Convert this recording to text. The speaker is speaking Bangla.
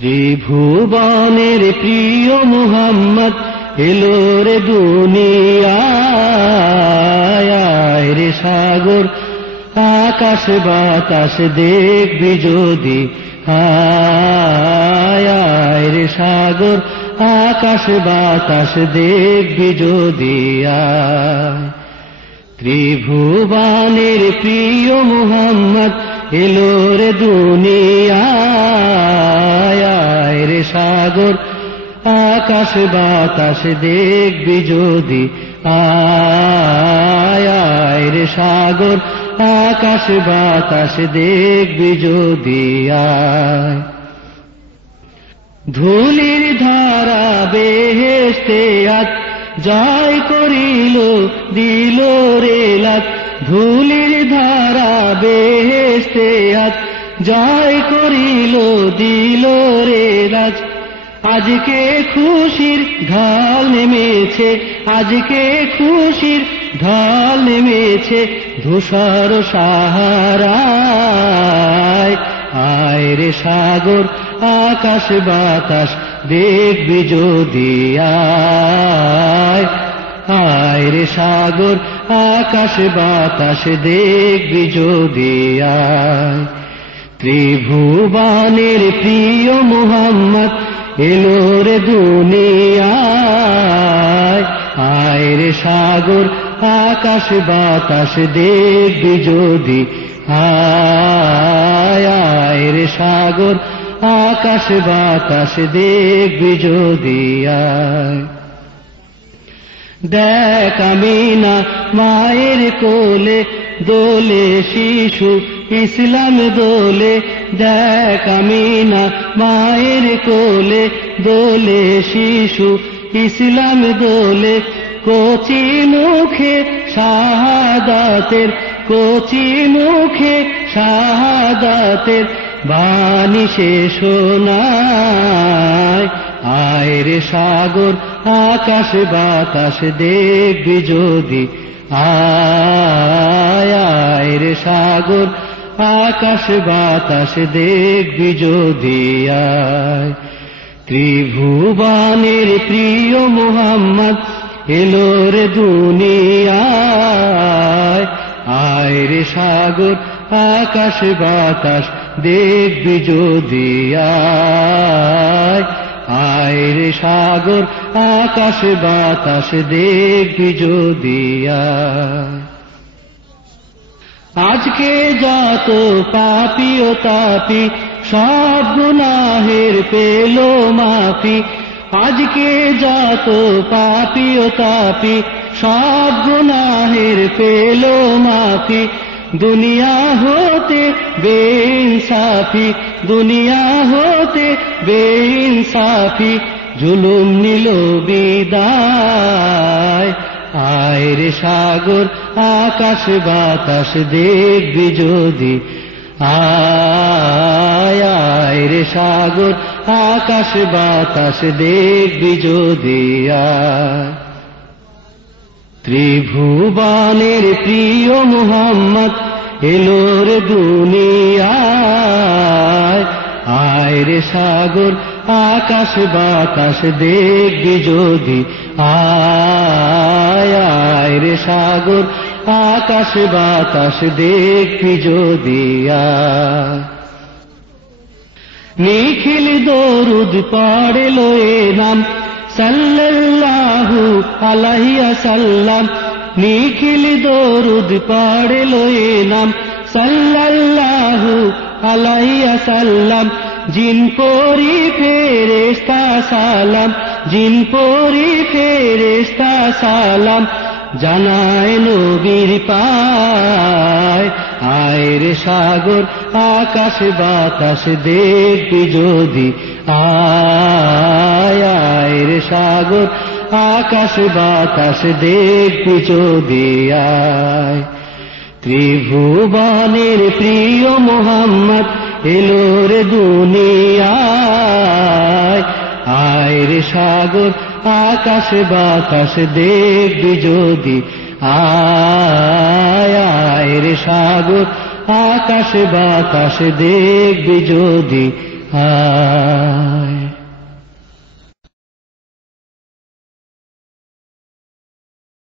ত্রিভুবনের প্রিয় মুহাম্মদ এলো রে দুনিয়ায় রে সাগর আকাশ বাতাস দেখবি যদি আয় রে সাগর আকাশ বাতাস দেখবি যদি আয় ত্রিভুবনের প্রিয় মুহাম্মদ এলো রে দুনিয়ায় রে সাগর আকাশ বাতাস দেখবি যদি আয় রে সাগর আকাশ বাতাস দেখবি যদি আয় ধুলির ধারা বেহেশতে আজ জয় করিল দিল রে লাত ধুলির ধারা বেহেশতে আজ জয় করিল দিল রে রাজ আজকে খুশির ঢল নেমেছে আজকে খুশির ঢল নেমেছে ধূসর সাহারায় আয় রে সাগর আকাশ বাতাস দেখবি যদি আয় রে সাগর আকাশ বাতাস দেখবি যদি আয় ত্রিভুবনের প্রিয় মুহাম্মদ এলো রে দুনিয়ায় আয় রে সাগর আকাশ বাতাস দেখবি যদি আয় রে সাগর আকাশ বাতাস দেখবি যদি আয় দেখ আমিনা মায়ের কোলে দোলে শিশু ইসলাম দোলে দেখ আমিনা মায়ের কোলে দোলে শিশু ইসলাম দোলে কচি মুখে শাহাদাতের কচি মুখে শাহাদাতের বাণী সে শোনায় আয় রে সাগর আকাশ বাতাস দেখবি যদি আয় রে সাগর আকাশ বাতাস দেখবি যদি আয় ত্রিভুবনের প্রিয় মুহাম্মদ এলো রে দুনিয়ায় আয় রে সাগর আকাশ বাতাস দেখবি যদি আয় রে সাগর আকাশ বাতাস দেখবি যদি আজকে যত পাপী ও তাপী সব গুনাহের পেল মাফি আজকে যত পাপী ও তাপী সব গুনাহের পেল মাফি দুনিয়া হতে বেইনসাফি দুনিয়া হতে বেইনসাফি জুলুম নিল বিদায় আয় রে সাগর আকাশ বাতাস দেখবি যদি আয় রে সাগর আকাশ বাতাস দেখবি যদি ত্রিভুবনের প্রিয় মুহাম্মদ এলো রে দুনিয়ায় আয় রে সাগর আকাশ বাতাস দেখবি যদি আয় রে সাগর আকাশ বাতাস দেখবি যদি নিখিল দরুদ পড়লো এ নাম সাল্লাল্লাহু আলাইহি ওয়াসাল্লাম নিখিল দরুদ পড়লো এ নাম সাল্লাল্লাহু আলাইহি ওয়াসাল্লাম জিন পরি ফেরেশতা সালাম জিন পরি ফেরেশতা সালাম জানায় নবীর পায় আয় রে সাগর আকাশ বাতাস দেখবি যদি আয় রে সাগর আকাশ বাতাস দেখবি যদি ত্রিভুবনের প্রিয় মুহাম্মদ এলো রে দুনিয়ায় আয় রে সাগর আকাশ বাতাস দেখবি যদি আয় রে সাগর আকাশ বাতাস দেখবি যদি